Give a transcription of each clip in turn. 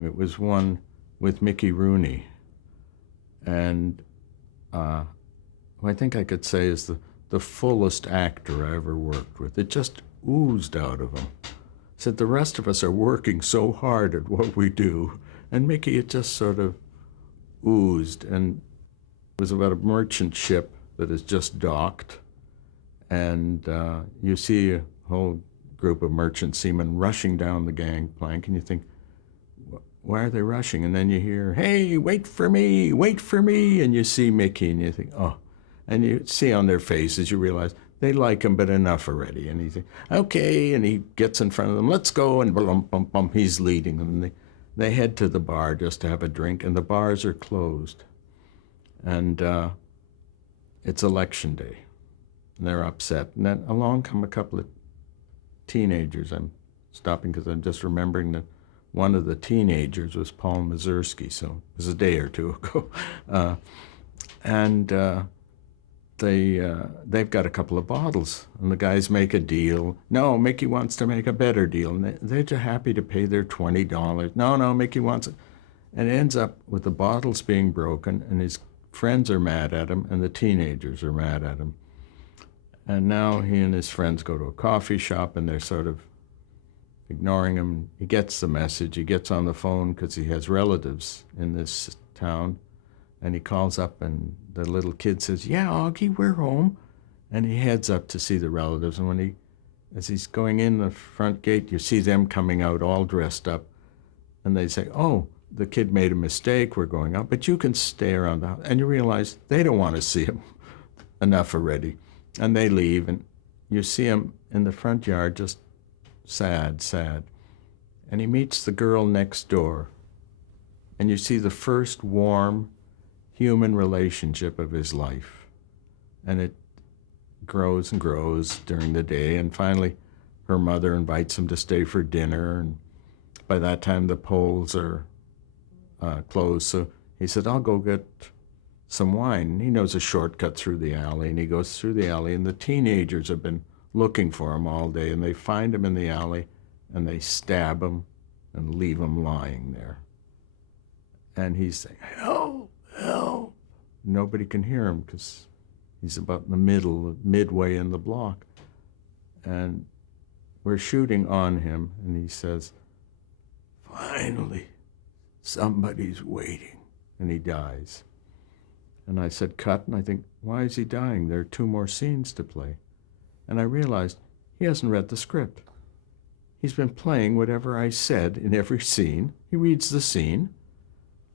It was one with Mickey Rooney, and who I think I could say is the fullest actor I ever worked with. It just oozed out of him. Said the rest of us are working so hard at what we do, and Mickey, it just sort of oozed, and it was about a merchant ship that has just docked, and you see a whole group of merchant seamen rushing down the gangplank, and you think, why are they rushing? And then you hear, hey, wait for me, and you see Mickey, and you think, oh, and you see on their faces, you realize they like him, but enough already. And he thinks, okay, and he gets in front of them, let's go, and bum, bum, bum, he's leading them. And they head to the bar just to have a drink, and the bars are closed. And it's election day, and they're upset. And then along come a couple of teenagers. I'm stopping because I'm just remembering that one of the teenagers was Paul Mazursky, so it was a day or two ago. And they've got a couple of bottles, and the guys make a deal. No, Mickey wants to make a better deal, and they're just happy to pay their $20. No, Mickey wants it. And it ends up with the bottles being broken, and his friends are mad at him, and the teenagers are mad at him. And now he and his friends go to a coffee shop, and they're sort of ignoring him. He gets the message. He gets on the phone because he has relatives in this town. And he calls up, and the little kid says, yeah, Augie, we're home. And he heads up to see the relatives. And as he's going in the front gate, you see them coming out all dressed up. And they say, oh, the kid made a mistake. We're going out. But you can stay around the house. And you realize they don't want to see him. Enough already. And they leave. And you see him in the front yard just sad. And he meets the girl next door. And you see the first warm human relationship of his life. And it grows and grows during the day. And finally, her mother invites him to stay for dinner. And by that time, the polls are closed. So he said, I'll go get some wine. And he knows a shortcut through the alley. And he goes through the alley. And the teenagers have been looking for him all day. And they find him in the alley. And they stab him and leave him lying there. And he's saying, help. Nobody can hear him because he's about in the midway in the block. And we're shooting on him, and he says, finally, somebody's waiting. And he dies. And I said, cut. And I think, why is he dying? There are 2 more scenes to play. And I realized he hasn't read the script. He's been playing whatever I said in every scene. He reads the scene.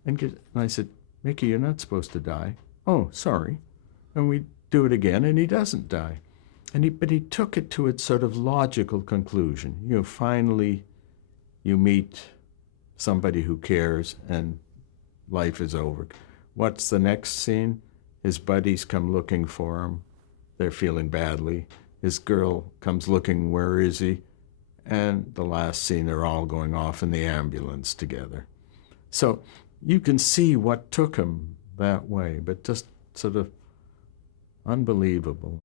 And I said, Mickey, you're not supposed to die. Oh, sorry. And we do it again, and he doesn't die. But he took it to its sort of logical conclusion. Finally, you meet somebody who cares, and life is over. What's the next scene? His buddies come looking for him. They're feeling badly. His girl comes looking, where is he? And the last scene, they're all going off in the ambulance together. So you can see what took him that way, but just sort of unbelievable.